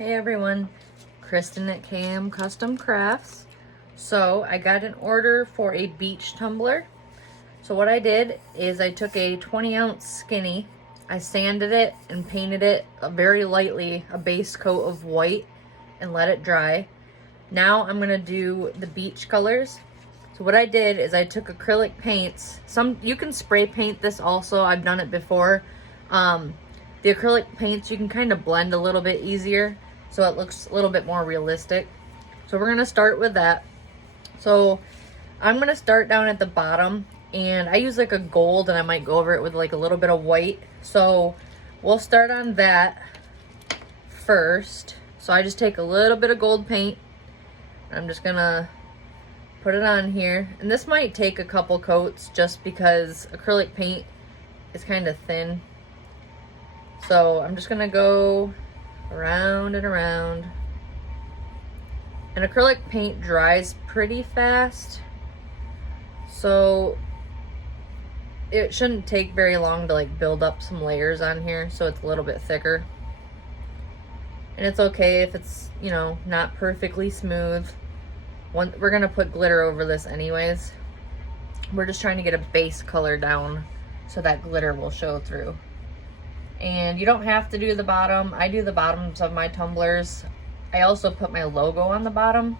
Hey everyone, Kristen at KM Custom Crafts. So I got an order for a beach tumbler. So what I did is I took a 20-ounce skinny, I sanded it and painted it very lightly, a base coat of white, and let it dry. Now I'm gonna do the beach colors. So what I did is I took acrylic paints. You can spray paint this also, I've done it before. The acrylic paints you can kind of blend a little bit easier, so it looks a little bit more realistic. So we're gonna start with that. So I'm gonna start down at the bottom, and I use like a gold, and I might go over it with like a little bit of white. So we'll start on that first. So I just take a little bit of gold paint. I'm just gonna put it on here, and this might take a couple coats just because acrylic paint is kind of thin. So I'm just gonna go around and around. And acrylic paint dries pretty fast, so it shouldn't take very long to like build up some layers on here so it's a little bit thicker. And it's okay if it's, you know, not perfectly smooth. We're gonna put glitter over this anyways. We're just trying to get a base color down so that glitter will show through. And you don't have to do the bottom. I do the bottoms of my tumblers. I also put my logo on the bottom.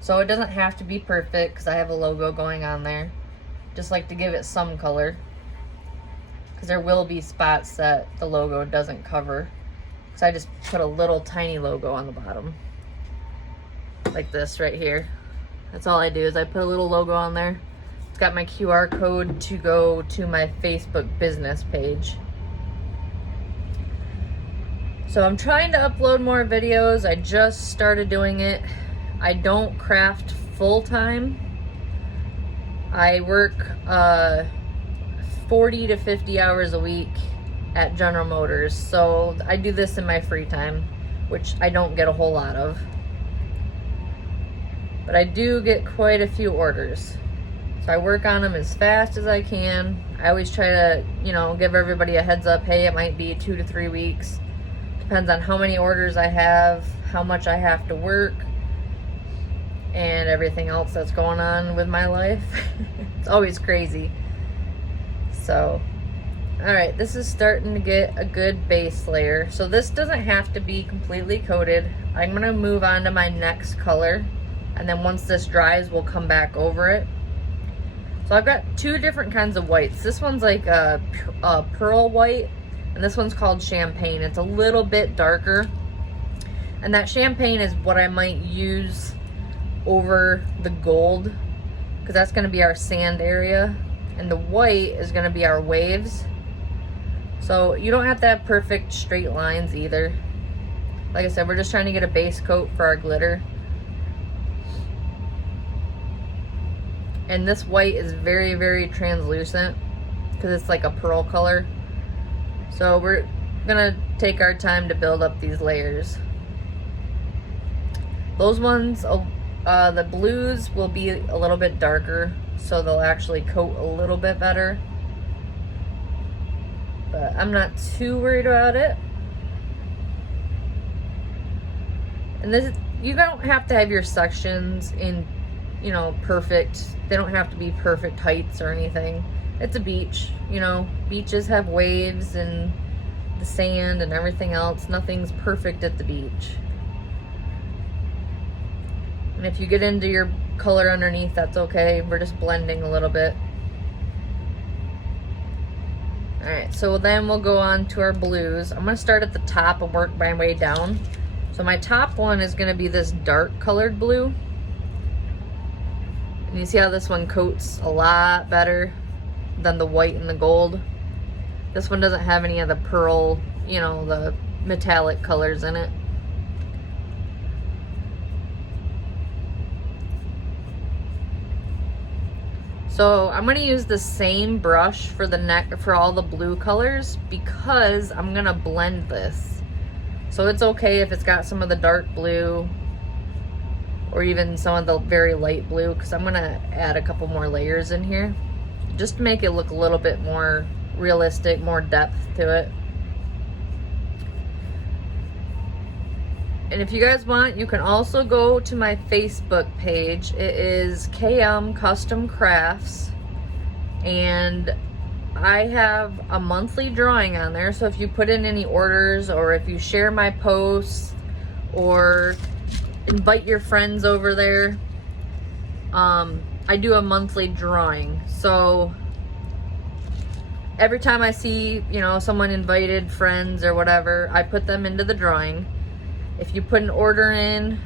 So it doesn't have to be perfect because I have a logo going on there. Just like to give it some color. Because there will be spots that the logo doesn't cover. So I just put a little tiny logo on the bottom. Like this right here. That's all I do is I put a little logo on there. It's got my QR code to go to my Facebook business page. So I'm trying to upload more videos. I just started doing it. I don't craft full-time. I work 40 to 50 hours a week at General Motors. So I do this in my free time, which I don't get a whole lot of. But I do get quite a few orders. So I work on them as fast as I can. I always try to, you know, give everybody a heads up. Hey, it might be 2 to 3 weeks. Depends on how many orders I have, how much I have to work, and everything else that's going on with my life. It's always crazy. So, alright, this is starting to get a good base layer. So this doesn't have to be completely coated. I'm going to move on to my next color, and then once this dries, we'll come back over it. So I've got two different kinds of whites. This one's like a pearl white, and this one's called champagne. It's a little bit darker. And that champagne is what I might use over the gold, because that's going to be our sand area. And the white is going to be our waves. So you don't have to have perfect straight lines either. Like I said, we're just trying to get a base coat for our glitter. And this white is very, very translucent because it's like a pearl color. So we're gonna take our time to build up these layers. Those ones, the blues will be a little bit darker, so they'll actually coat a little bit better. But I'm not too worried about it. And this, you don't have to have your sections in, you know, perfect. They don't have to be perfect heights or anything. It's a beach, you know, beaches have waves and the sand and everything else. Nothing's perfect at the beach. And if you get into your color underneath, that's okay. We're just blending a little bit. Alright, so then we'll go on to our blues. I'm going to start at the top and work my way down. So my top one is going to be this dark colored blue. And you see how this one coats a lot better than the white and the gold. This one doesn't have any of the pearl, you know, the metallic colors in it. So I'm going to use the same brush for the neck for all the blue colors because I'm going to blend this. So it's okay if it's got some of the dark blue or even some of the very light blue, because I'm going to add a couple more layers in here just to make it look a little bit more realistic, more depth to it. And if you guys want, you can also go to my Facebook page. It is KM Custom Crafts. And I have a monthly drawing on there. So if you put in any orders, or if you share my posts, or invite your friends over there, I do a monthly drawing. So every time I see, you know, someone invited friends or whatever, I put them into the drawing. If you put an order in,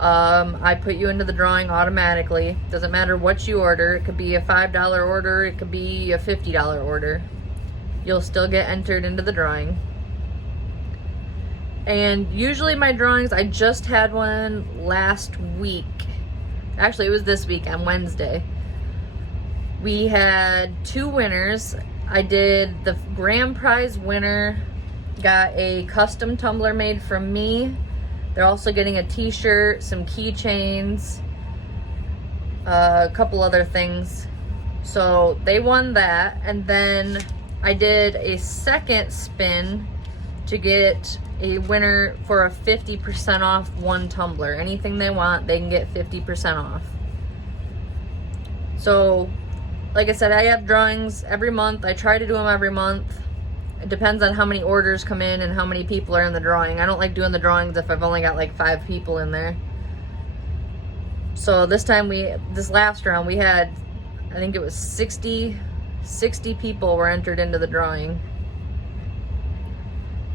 I put you into the drawing automatically. Doesn't matter what you order. It could be a $5 order. It could be a $50 order. You'll still get entered into the drawing. And usually my drawings, I just had one last week. Actually, it was this week on Wednesday. We had 2 winners. I did the grand prize winner, got a custom tumbler made from me. They're also getting a t-shirt, some keychains, a couple other things. So they won that. And then I did a second spin to get a winner for a 50% off one tumbler. Anything they want, they can get 50% off. So, like I said, I have drawings every month. I try to do them every month. It depends on how many orders come in and how many people are in the drawing. I don't like doing the drawings if I've only got like 5 people in there. So this last round, we had, I think it was 60 people were entered into the drawing.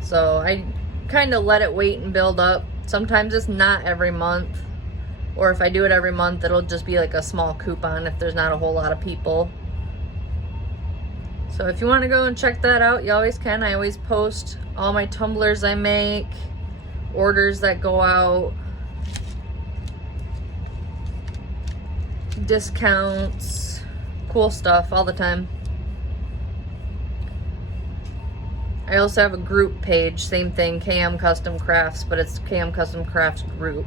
So I kind of let it wait and build up. Sometimes it's not every month. Or if I do it every month, it'll just be like a small coupon if there's not a whole lot of people. So if you want to go and check that out, you always can. I always post all my tumblers I make, orders that go out, discounts, cool stuff all the time. I also have a group page, same thing, KM Custom Crafts, but it's KM Custom Crafts group.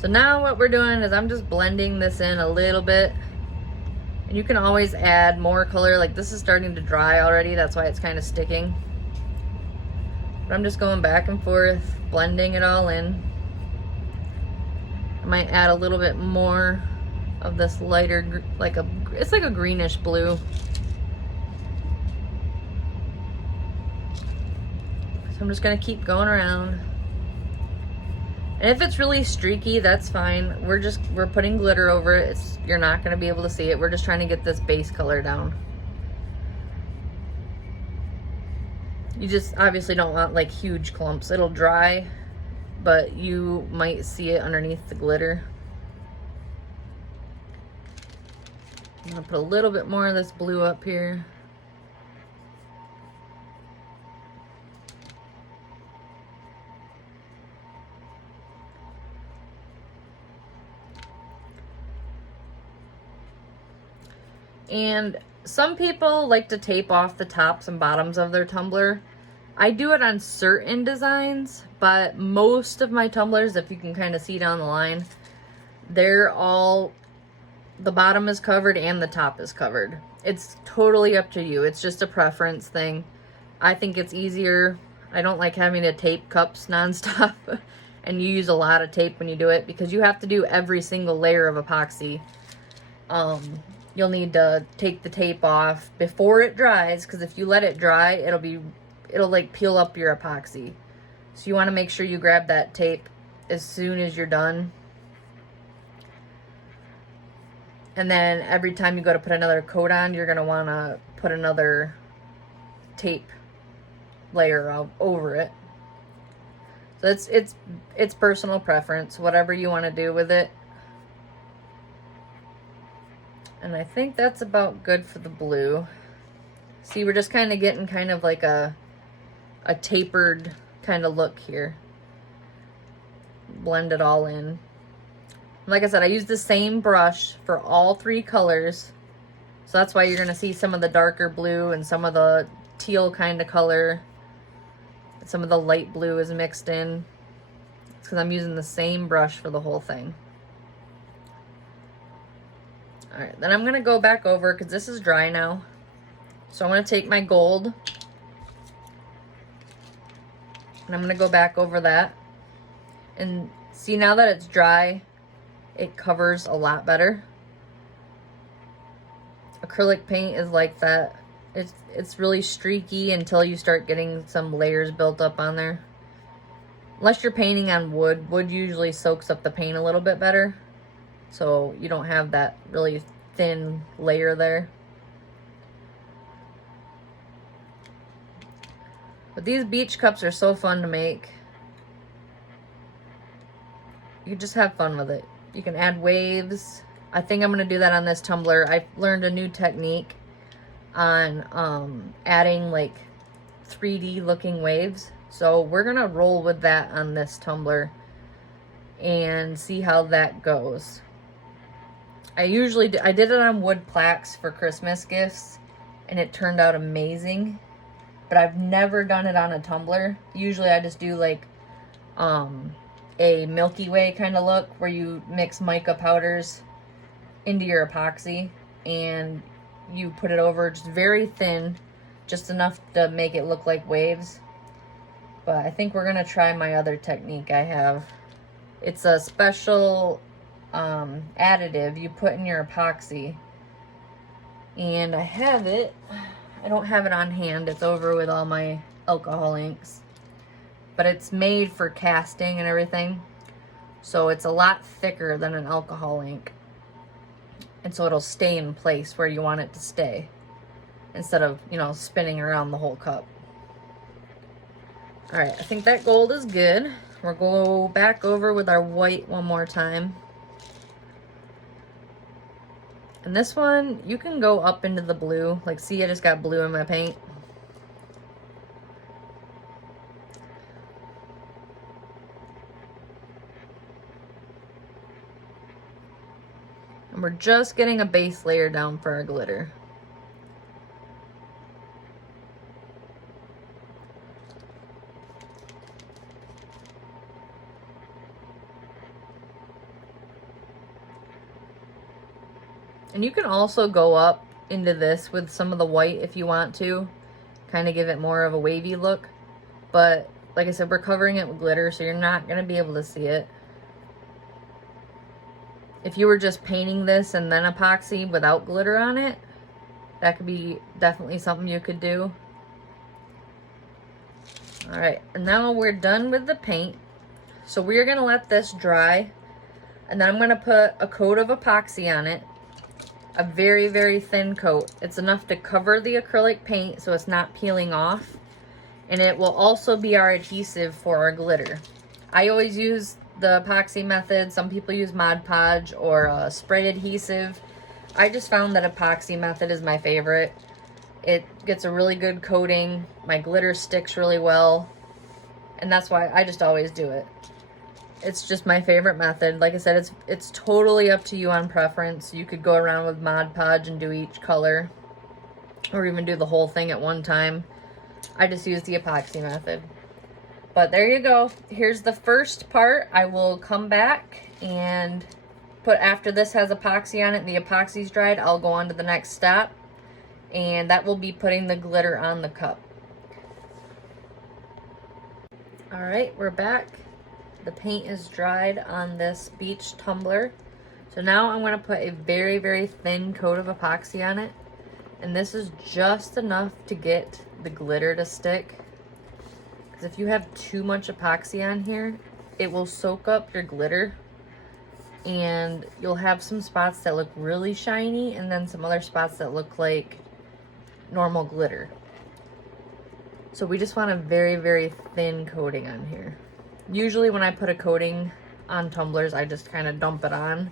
So now what we're doing is I'm just blending this in a little bit. And you can always add more color. Like this is starting to dry already, that's why it's kind of sticking. But I'm just going back and forth, blending it all in. I might add a little bit more of this lighter, it's like a greenish blue. So I'm just gonna keep going around. And if it's really streaky, that's fine. We're putting glitter over it. You're not gonna be able to see it. We're just trying to get this base color down. You just obviously don't want like huge clumps. It'll dry, but you might see it underneath the glitter. I'm gonna put a little bit more of this blue up here. And some people like to tape off the tops and bottoms of their tumbler. I do it on certain designs, but most of my tumblers, if you can kind of see down the line, they're all, the bottom is covered and the top is covered. It's totally up to you. It's just a preference thing. I think it's easier. I don't like having to tape cups nonstop. And you use a lot of tape when you do it because you have to do every single layer of epoxy. You'll need to take the tape off before it dries, because if you let it dry, it'll like peel up your epoxy. So you want to make sure you grab that tape as soon as you're done. And then every time you go to put another coat on, you're going to want to put another tape layer over it. So it's personal preference, whatever you want to do with it. And I think that's about good for the blue. See, we're just kind of getting kind of like a tapered kind of look here. Blend it all in. Like I said, I use the same brush for all 3 colors. So that's why you're going to see some of the darker blue and some of the teal kind of color. Some of the light blue is mixed in. It's because I'm using the same brush for the whole thing. Alright, then I'm going to go back over because this is dry now. So I'm going to take my gold. And I'm going to go back over that. And see, now that it's dry, it covers a lot better. Acrylic paint is like that. It's really streaky until you start getting some layers built up on there. Unless you're painting on wood, wood usually soaks up the paint a little bit better. So you don't have that really thin layer there. But these beach cups are so fun to make. You just have fun with it. You can add waves. I think I'm going to do that on this tumbler. I learned a new technique on adding like 3D looking waves. So we're going to roll with that on this tumbler and see how that goes. I did it on wood plaques for Christmas gifts and it turned out amazing. But I've never done it on a tumbler. Usually I just do like a Milky Way kind of look where you mix mica powders into your epoxy and you put it over just very thin, just enough to make it look like waves. But I think we're gonna try my other technique I have. It's a special additive you put in your epoxy, and I have it. I don't have it on hand. It's over with all my alcohol inks. But it's made for casting and everything. So it's a lot thicker than an alcohol ink. And so it'll stay in place where you want it to stay. Instead of, you know, spinning around the whole cup. Alright, I think that gold is good. We'll go back over with our white one more time. And this one, you can go up into the blue. Like, see, I just got blue in my paint. And we're just getting a base layer down for our glitter. And you can also go up into this with some of the white if you want to. Kind of give it more of a wavy look. But, like I said, we're covering it with glitter, so you're not going to be able to see it. If you were just painting this and then epoxy without glitter on it, that could be definitely something you could do. Alright, and now we're done with the paint. So we're going to let this dry. And then I'm going to put a coat of epoxy on it. A very, very thin coat. It's enough to cover the acrylic paint so it's not peeling off. And it will also be our adhesive for our glitter. I always use the epoxy method. Some people use Mod Podge or spray adhesive. I just found that epoxy method is my favorite. It gets a really good coating. My glitter sticks really well. And that's why I just always do it. It's just my favorite method. Like I said, it's totally up to you on preference. You could go around with Mod Podge and do each color. Or even do the whole thing at one time. I just use the epoxy method. But there you go. Here's the first part. I will come back and put, after this has epoxy on it and the epoxy's dried, I'll go on to the next step. And that will be putting the glitter on the cup. Alright, we're back. The paint is dried on this beach tumbler. So now I'm going to put a very, very thin coat of epoxy on it. And this is just enough to get the glitter to stick. Because if you have too much epoxy on here, it will soak up your glitter. And you'll have some spots that look really shiny and then some other spots that look like normal glitter. So we just want a very, very thin coating on here. Usually when I put a coating on tumblers, I just kind of dump it on.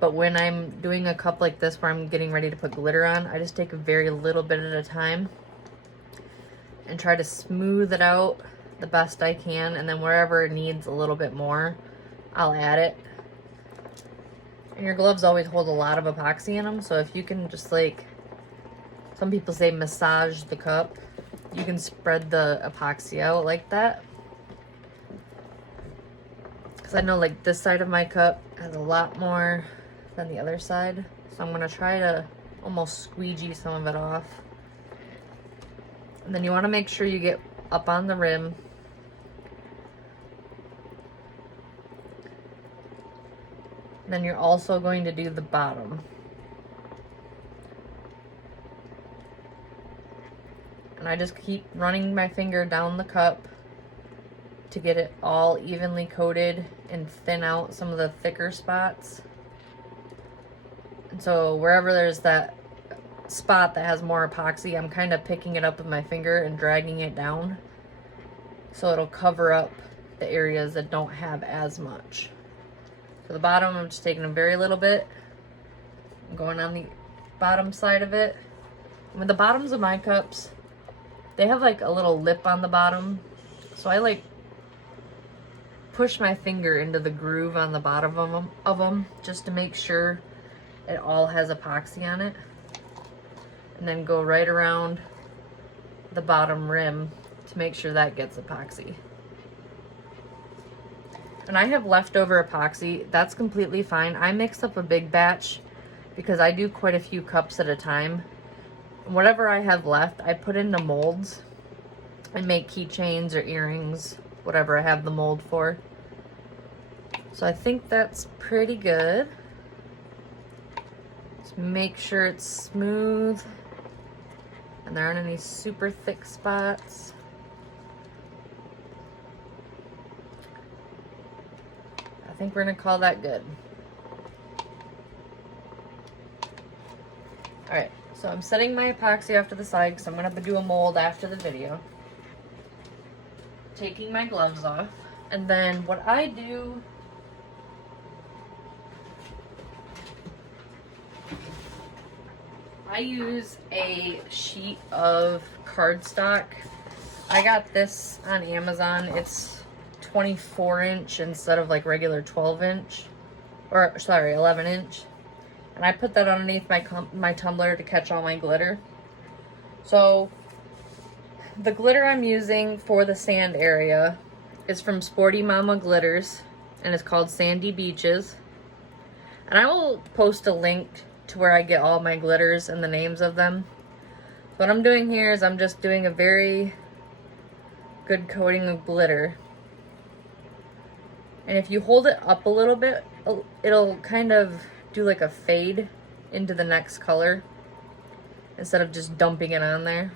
But when I'm doing a cup like this where I'm getting ready to put glitter on, I just take a very little bit at a time and try to smooth it out the best I can. And then wherever it needs a little bit more, I'll add it. And your gloves always hold a lot of epoxy in them. So if you can just, like, some people say massage the cup, you can spread the epoxy out like that. Because I know, like, this side of my cup has a lot more than the other side. So I'm going to try to almost squeegee some of it off. And then you want to make sure you get up on the rim. And then you're also going to do the bottom. And I just keep running my finger down the cup to get it all evenly coated and thin out some of the thicker spots. And so wherever there's that spot that has more epoxy, I'm kind of picking it up with my finger and dragging it down so it'll cover up the areas that don't have as much. For the bottom, I'm just taking a very little bit. I'm going on the bottom side of it. And with the bottoms of my cups, they have like a little lip on the bottom. So I like push my finger into the groove on the bottom of them just to make sure it all has epoxy on it. And then go right around the bottom rim to make sure that gets epoxy. And I have leftover epoxy. That's completely fine. I mix up a big batch because I do quite a few cups at a time. Whatever I have left, I put into molds and make keychains or earrings, whatever I have the mold for. So I think that's pretty good. Just make sure it's smooth and there aren't any super thick spots. I think we're gonna call that good. All right, so I'm setting my epoxy off to the side because I'm gonna have to do a mold after the video. Taking my gloves off, and then what I do I use a sheet of cardstock. I got this on Amazon. It's 24-inch instead of like regular 12-inch, or sorry, 11-inch. And I put that underneath my tumbler to catch all my glitter. So the glitter I'm using for the sand area is from Sporty Mama Glitters, and it's called Sandy Beaches. And I will post a link to where I get all my glitters and the names of them. What I'm doing here is I'm just doing a very good coating of glitter. And if you hold it up a little bit, it'll kind of do like a fade into the next color instead of just dumping it on there.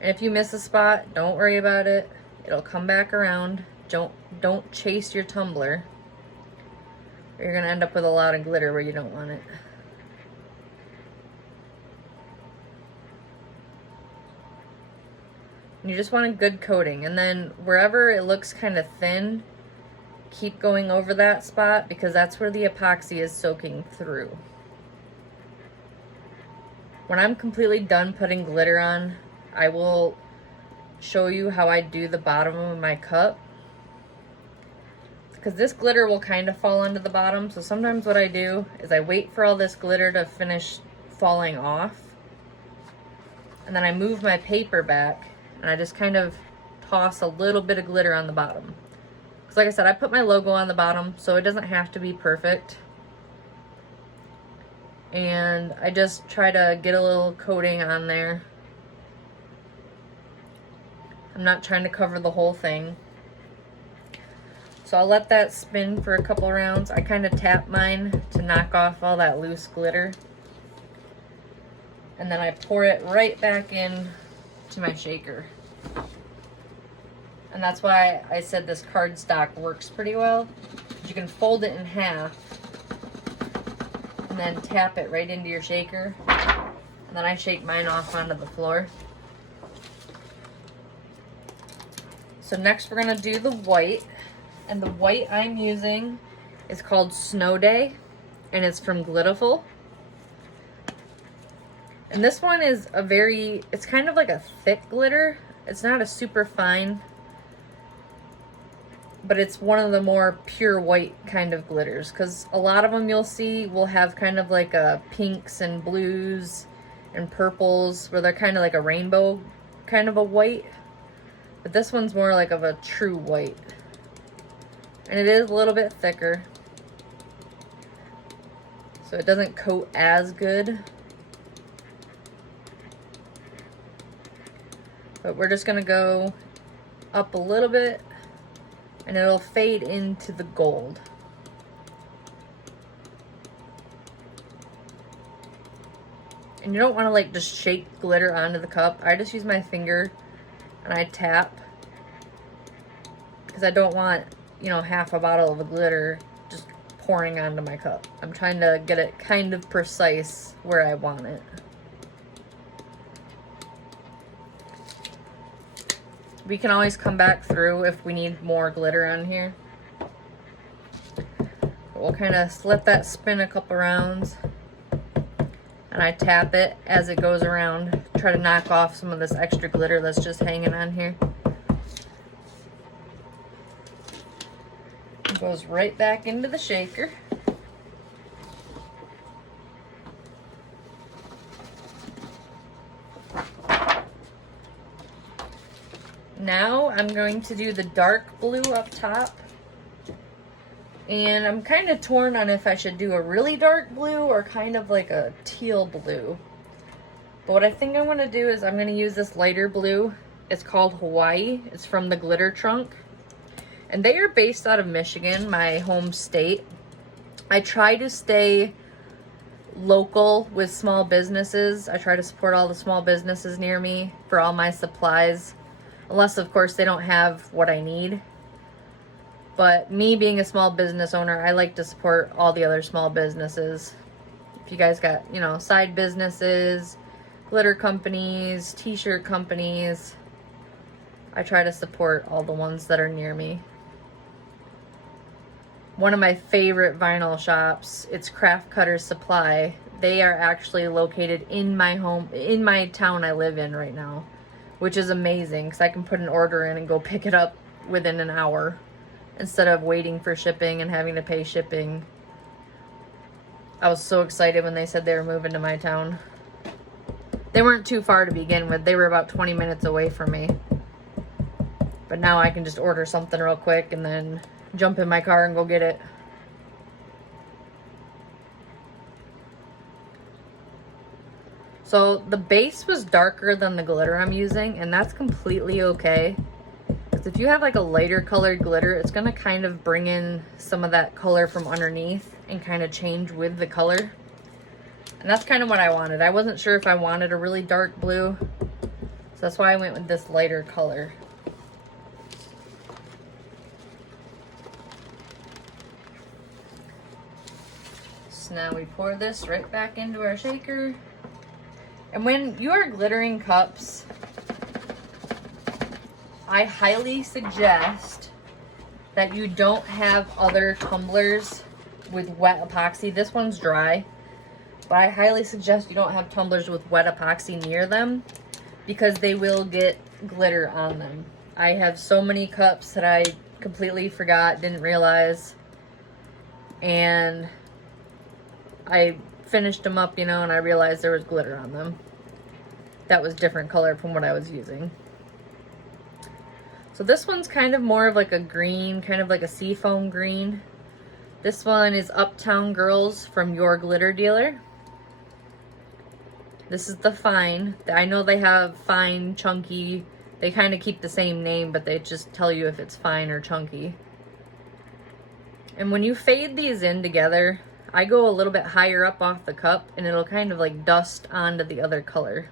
And if you miss a spot, don't worry about it. It'll come back around. Don't chase your tumbler. You're gonna end up with a lot of glitter where you don't want it. And you just want a good coating, and then wherever it looks kind of thin, keep going over that spot because that's where the epoxy is soaking through. When I'm completely done putting glitter on, I will show you how I do the bottom of my cup, because this glitter will kind of fall onto the bottom. So sometimes what I do is I wait for all this glitter to finish falling off, and then I move my paper back and I just kind of toss a little bit of glitter on the bottom. Because like I said, I put my logo on the bottom, so it doesn't have to be perfect. And I just try to get a little coating on there. I'm not trying to cover the whole thing. So I'll let that spin for a couple rounds. I kind of tap mine to knock off all that loose glitter. And then I pour it right back in to my shaker. And that's why I said this cardstock works pretty well. You can fold it in half and then tap it right into your shaker. And then I shake mine off onto the floor. So next we're gonna do the white. And the white I'm using is called Snow Day, and it's from Glitiful. And this one is it's kind of like a thick glitter. It's not a super fine, but it's one of the more pure white kind of glitters, because a lot of them you'll see will have kind of like a pinks and blues and purples where they're kind of like a rainbow kind of a white, but this one's more like of a true white, and it is a little bit thicker, so it doesn't coat as good. But we're just gonna go up a little bit and it'll fade into the gold. And you don't want to like just shake glitter onto the cup. I just use my finger and I tap, because I don't want, you know, half a bottle of glitter just pouring onto my cup. I'm trying to get it kind of precise where I want it. We can always come back through if we need more glitter on here. We'll kind of let that spin a couple rounds. And I tap it as it goes around. Try to knock off some of this extra glitter that's just hanging on here. It goes right back into the shaker. Now I'm going to do the dark blue up top. And I'm kind of torn on if I should do a really dark blue or kind of like a teal blue. But what I think I'm going to do is I'm going to use this lighter blue. It's called Hawaii. It's from the Glitter Trunk. And they are based out of Michigan, my home state. I try to stay local with small businesses. I try to support all the small businesses near me for all my supplies. Unless, of course, they don't have what I need. But me being a small business owner, I like to support all the other small businesses. If you guys got, you know, side businesses, glitter companies, t-shirt companies, I try to support all the ones that are near me. One of my favorite vinyl shops, it's Craft Cutters Supply. They are actually located in my home, in my town I live in right now, which is amazing because I can put an order in and go pick it up within an hour instead of waiting for shipping and having to pay shipping. I was so excited when they said they were moving to my town. They weren't too far to begin with. They were about 20 minutes away from me. But now I can just order something real quick and then jump in my car and go get it. So the base was darker than the glitter I'm using, and that's completely okay. Because if you have like a lighter colored glitter, it's going to kind of bring in some of that color from underneath and kind of change with the color. And that's kind of what I wanted. I wasn't sure if I wanted a really dark blue, so that's why I went with this lighter color. So now we pour this right back into our shaker. And when you are glittering cups, I highly suggest that you don't have other tumblers with wet epoxy. This one's dry, but I highly suggest you don't have tumblers with wet epoxy near them because they will get glitter on them. I have so many cups that I completely forgot, didn't realize, and I finished them up, you know, and I realized there was glitter on them. That was different color from what I was using. So this one's kind of more of like a green, kind of like a seafoam green. This one is Uptown Girls from Your Glitter Dealer. This is the fine. I know they have fine, chunky. They kind of keep the same name, but they just tell you if it's fine or chunky. And when you fade these in together, I go a little bit higher up off the cup and it'll kind of like dust onto the other color.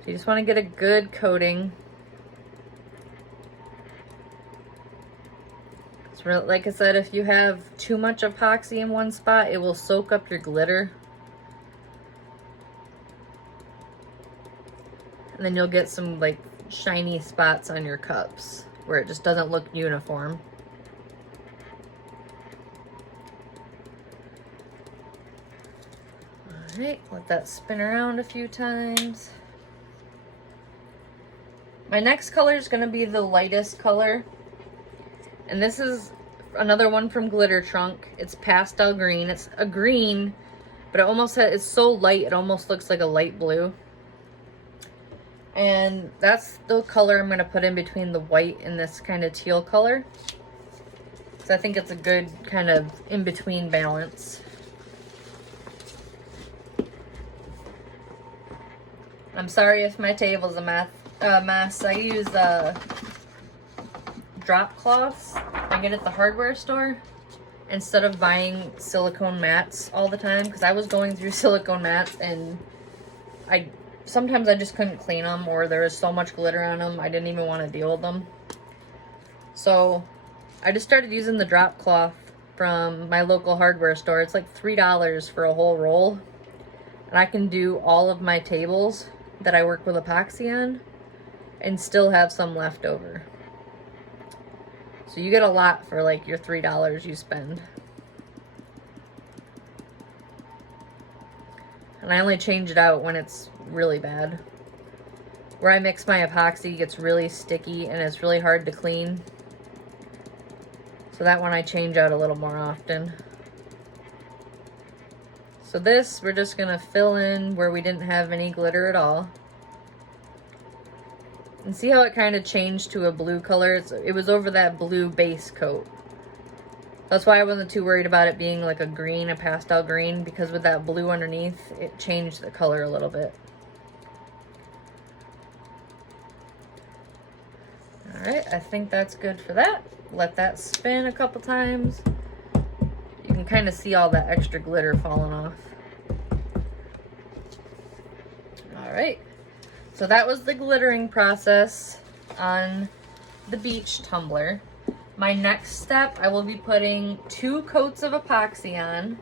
So you just want to get a good coating. So like I said, if you have too much epoxy in one spot, it will soak up your glitter. And then you'll get some like shiny spots on your cups where it just doesn't look uniform. Alright, let that spin around a few times. My next color is going to be the lightest color. And this is another one from Glitter Trunk. It's Pastel Green. It's a green, but it's so light it almost looks like a light blue. And that's the color I'm going to put in between the white and this kind of teal color. So I think it's a good kind of in-between balance. I'm sorry if my table's a mess. I use drop cloths I get at the hardware store. instead of buying silicone mats all the time, because I was going through silicone mats and sometimes I just couldn't clean them, or there was so much glitter on them I didn't even want to deal with them. So I just started using the drop cloth from my local hardware store. It's like $3 for a whole roll, and I can do all of my tables that I work with epoxy on and still have some left over. So you get a lot for like your $3 you spend. And I only change it out when it's really bad. Where I mix my epoxy, it gets really sticky and it's really hard to clean. So that one I change out a little more often. So this, we're just gonna fill in where we didn't have any glitter at all. And see how it kind of changed to a blue color? It was over that blue base coat. That's why I wasn't too worried about it being like a green, a pastel green, because with that blue underneath, it changed the color a little bit. All right, I think that's good for that. Let that spin a couple times. You can kind of see all that extra glitter falling off. All right, so that was the glittering process on the beach tumbler. My next step, I will be putting 2 coats of epoxy on.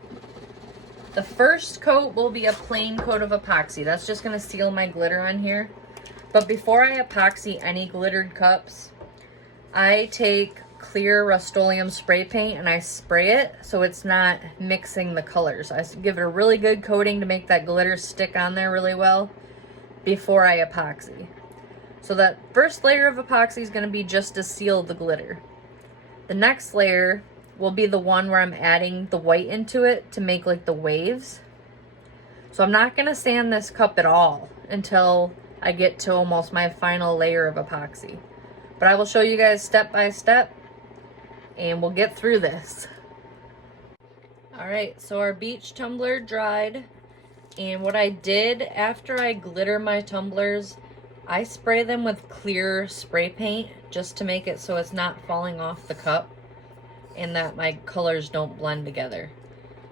The first coat will be a plain coat of epoxy. That's just gonna seal my glitter on here. But before I epoxy any glittered cups, I take clear Rust-Oleum spray paint and I spray it so it's not mixing the colors. I give it a really good coating to make that glitter stick on there really well before I epoxy. So that first layer of epoxy is gonna be just to seal the glitter. The next layer will be the one where I'm adding the white into it to make like the waves. So I'm not gonna sand this cup at all until I get to almost my final layer of epoxy. But I will show you guys step by step and we'll get through this. All right, so our beach tumbler dried. And what I did after I glitter my tumblers, I spray them with clear spray paint just to make it so it's not falling off the cup and that my colors don't blend together.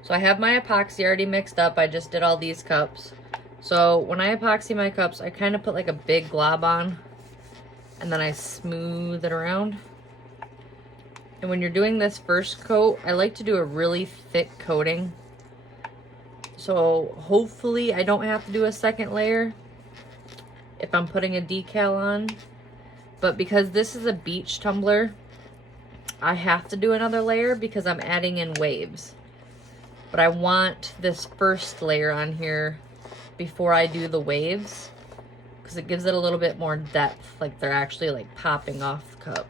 So I have my epoxy already mixed up. I just did all these cups. So when I epoxy my cups, I kind of put like a big glob on and then I smooth it around. And when you're doing this first coat, I like to do a really thick coating. So hopefully I don't have to do a second layer if I'm putting a decal on. But because this is a beach tumbler, I have to do another layer because I'm adding in waves. But I want this first layer on here before I do the waves because it gives it a little bit more depth, like they're actually like popping off the cup.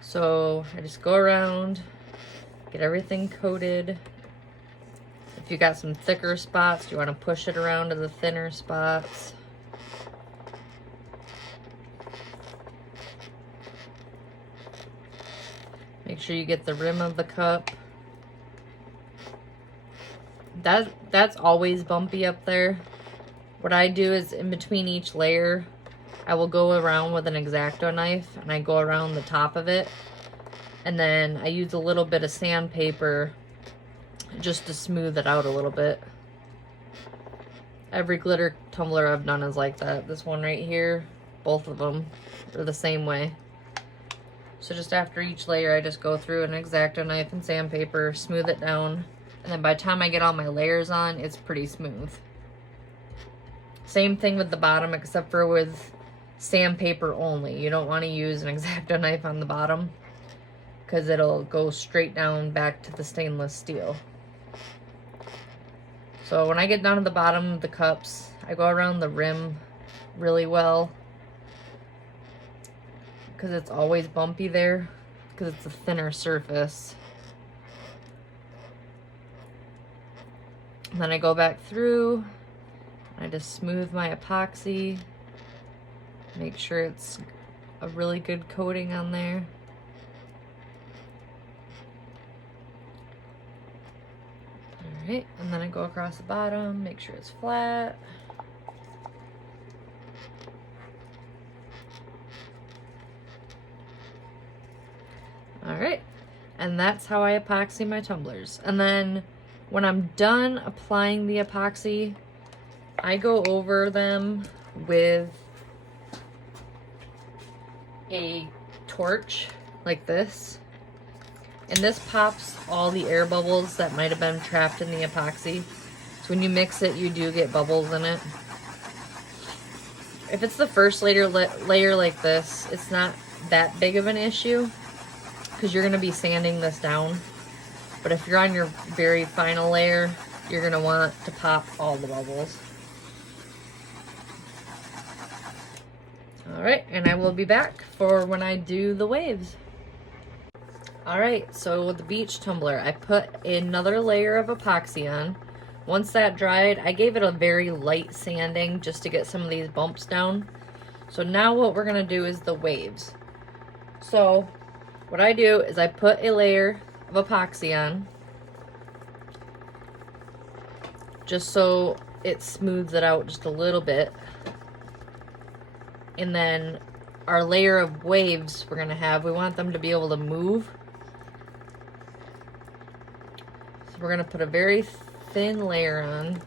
So I just go around, get everything coated. If you got some thicker spots, you want to push it around to the thinner spots. Make sure you get the rim of the cup. That's always bumpy up there. What I do is in between each layer, I will go around with an X-Acto knife and I go around the top of it. And then I use a little bit of sandpaper just to smooth it out a little bit. Every glitter tumbler I've done is like that. This one right here, both of them are the same way. So just after each layer, I just go through an X-Acto knife and sandpaper, smooth it down, and then by the time I get all my layers on, it's pretty smooth. Same thing with the bottom, except for with sandpaper only. You don't want to use an X-Acto knife on the bottom because it'll go straight down back to the stainless steel. So when I get down to the bottom of the cups, I go around the rim really well because it's always bumpy there because it's a thinner surface. And then I go back through, I just smooth my epoxy, make sure it's a really good coating on there. Alright, and then I go across the bottom, make sure it's flat. Alright, And that's how I epoxy my tumblers. And then when I'm done applying the epoxy, I go over them with a torch like this. And this pops all the air bubbles that might have been trapped in the epoxy. So when you mix it, you do get bubbles in it. If it's the first layer like this, it's not that big of an issue because you're going to be sanding this down. But if you're on your very final layer, you're going to want to pop all the bubbles. Alright, and I will be back for when I do the waves. Alright, so with the beach tumbler, I put another layer of epoxy on. Once that dried, I gave it a very light sanding just to get some of these bumps down. So now what we're going to do is the waves. So what I do is I put a layer of epoxy on just so it smooths it out just a little bit. And then our layer of waves we're going to have, we want them to be able to move. So we're going to put a very thin layer on.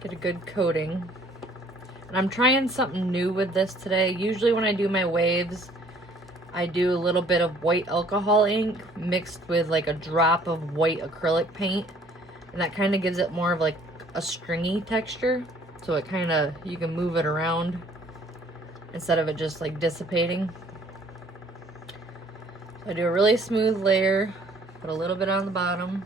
Get a good coating. And I'm trying something new with this today. Usually when I do my waves, I do a little bit of white alcohol ink mixed with like a drop of white acrylic paint. And that kind of gives it more of like a stringy texture. So it kind of, you can move it around instead of it just like dissipating. So I do a really smooth layer. Put a little bit on the bottom.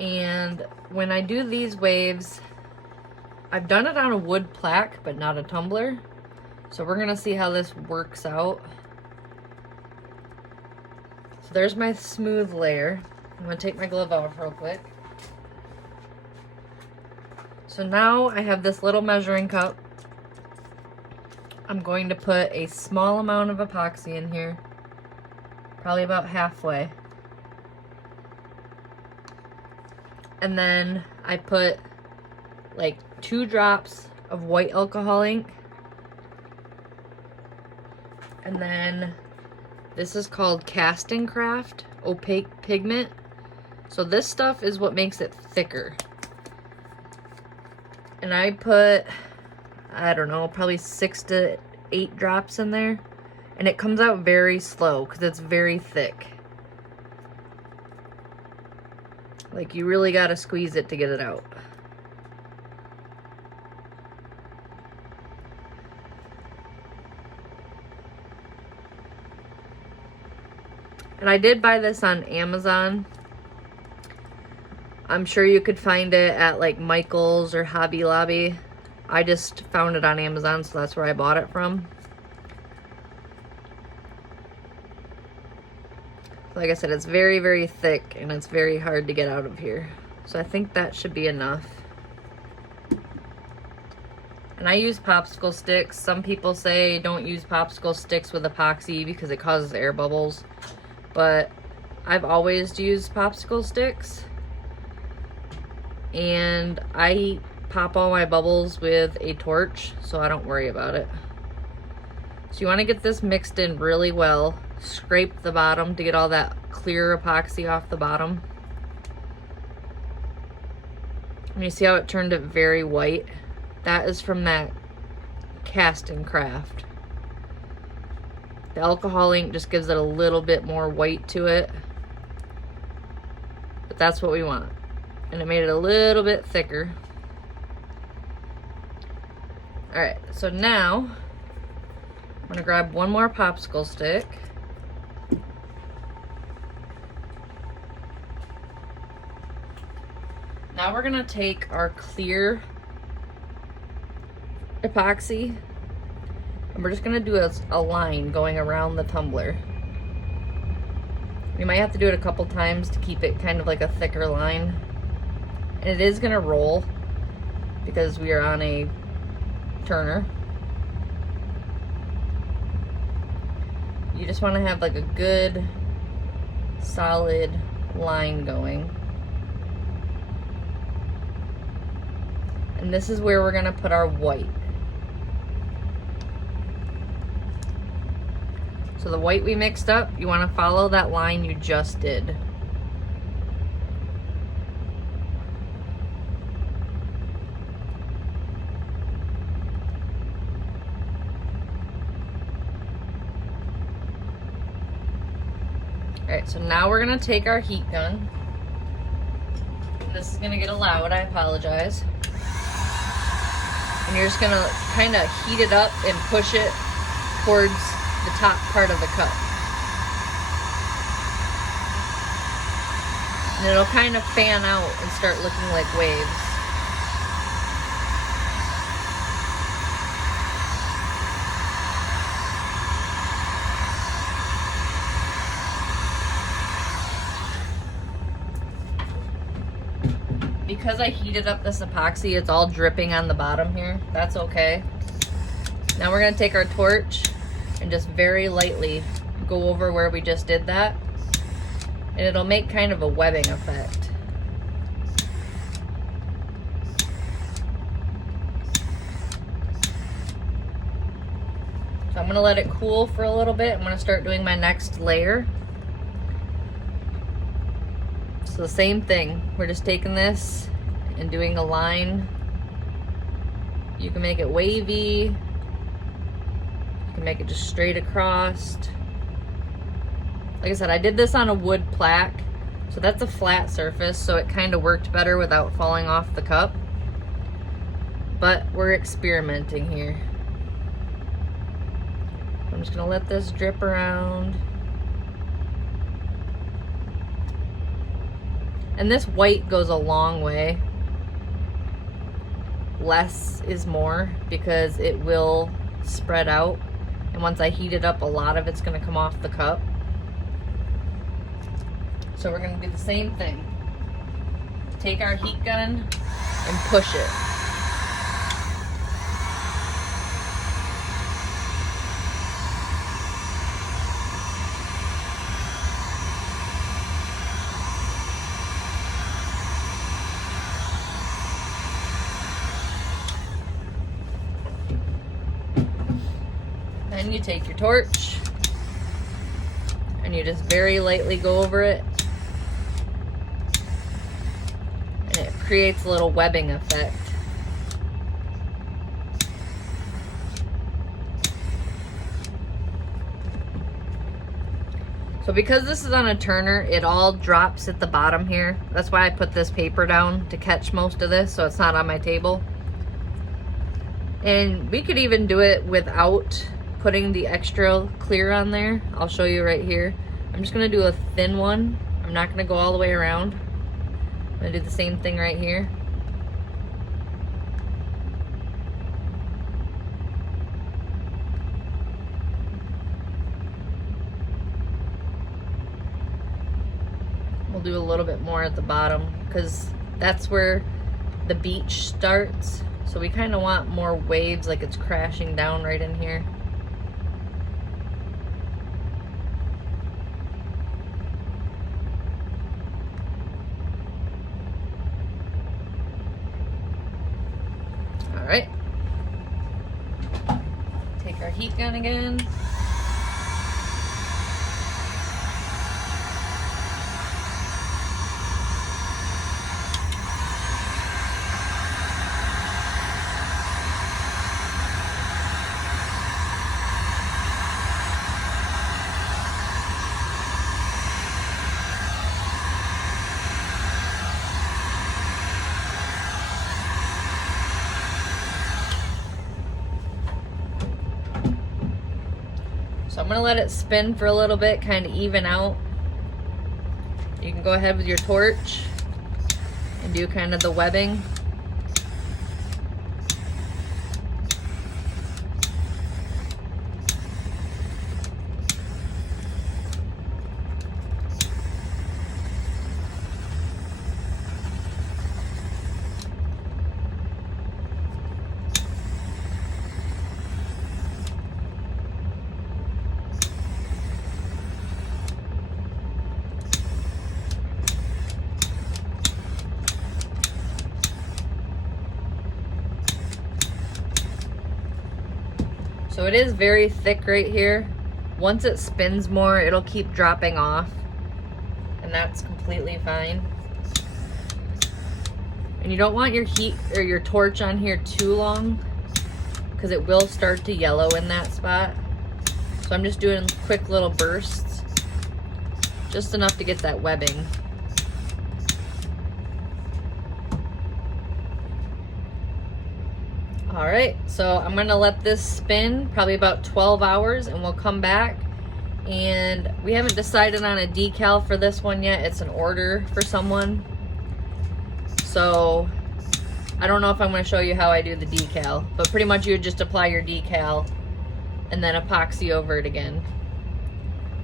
And when I do these waves, I've done it on a wood plaque, but not a tumbler. So we're gonna see how this works out. So there's my smooth layer. I'm gonna take my glove off real quick. So now I have this little measuring cup. I'm going to put a small amount of epoxy in here, probably about halfway. And then I put like 2 drops of white alcohol ink. And then this is called Casting Craft opaque pigment. So this stuff is what makes it thicker. And I put, I don't know, probably 6 to 8 drops in there. And it comes out very slow because it's very thick. Like you really gotta squeeze it to get it out. And I did buy this on Amazon. I'm sure you could find it at like Michael's or Hobby Lobby. I just found it on Amazon, so that's where I bought it from. Like I said, it's very, very thick and it's very hard to get out of here. So I think that should be enough. And I use popsicle sticks. Some people say don't use popsicle sticks with epoxy because it causes air bubbles. But I've always used popsicle sticks. And I pop all my bubbles with a torch, so I don't worry about it. So you want to get this mixed in really well. Scrape the bottom to get all that clear epoxy off the bottom. And you see how it turned it very white? That is from that Casting Craft. The alcohol ink just gives it a little bit more white to it. But that's what we want. And it made it a little bit thicker. Alright, so now I'm gonna grab one more popsicle stick. Now we're gonna take our clear epoxy and we're just gonna do a line going around the tumbler. You might have to do it a couple times to keep it kind of like a thicker line. And it is gonna roll because we are on a turner. You just want to have like a good solid line going. And this is where we're gonna put our white. So the white we mixed up, you wanna follow that line you just did. All right, so now we're gonna take our heat gun. This is gonna get loud, I apologize. And you're just gonna kind of heat it up and push it towards the top part of the cup. And it'll kind of fan out and start looking like waves. Because I heated up this epoxy, it's all dripping on the bottom here. That's okay. Now we're gonna take our torch and just very lightly go over where we just did that. And it'll make kind of a webbing effect. So I'm gonna let it cool for a little bit. I'm gonna start doing my next layer. So the same thing, we're just taking this and doing a line. You can make it wavy, you can make it just straight across. Like I said, I did this on a wood plaque, so that's a flat surface, so it kind of worked better without falling off the cup. But we're experimenting here. I'm just gonna let this drip around. And this white goes a long way. Less is more because it will spread out. And once I heat it up, a lot of it's gonna come off the cup. So we're gonna do the same thing. Take our heat gun and push it. Then you take your torch and you just very lightly go over it, and it creates a little webbing effect. So because this is on a turner, it all drops at the bottom here. That's why I put this paper down to catch most of this so it's not on my table. And we could even do it without putting the extra clear on there. I'll show you right here. I'm just gonna do a thin one. I'm not gonna go all the way around. I'm gonna do the same thing right here. We'll do a little bit more at the bottom because that's where the beach starts. So we kind of want more waves, like it's crashing down right in here. All right. Take our heat gun again. So I'm gonna let it spin for a little bit, kind of even out. You can go ahead with your torch and do kind of the webbing. So it is very thick right here. Once it spins more, it'll keep dropping off, and that's completely fine. And you don't want your heat or your torch on here too long, because it will start to yellow in that spot. So I'm just doing quick little bursts, just enough to get that webbing. All right, so I'm gonna let this spin probably about 12 hours and we'll come back. And we haven't decided on a decal for this one yet. It's an order for someone. So I don't know if I'm gonna show you how I do the decal, but pretty much you would just apply your decal and then epoxy over it again.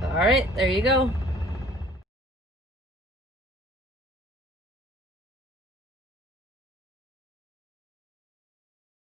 All right, there you go.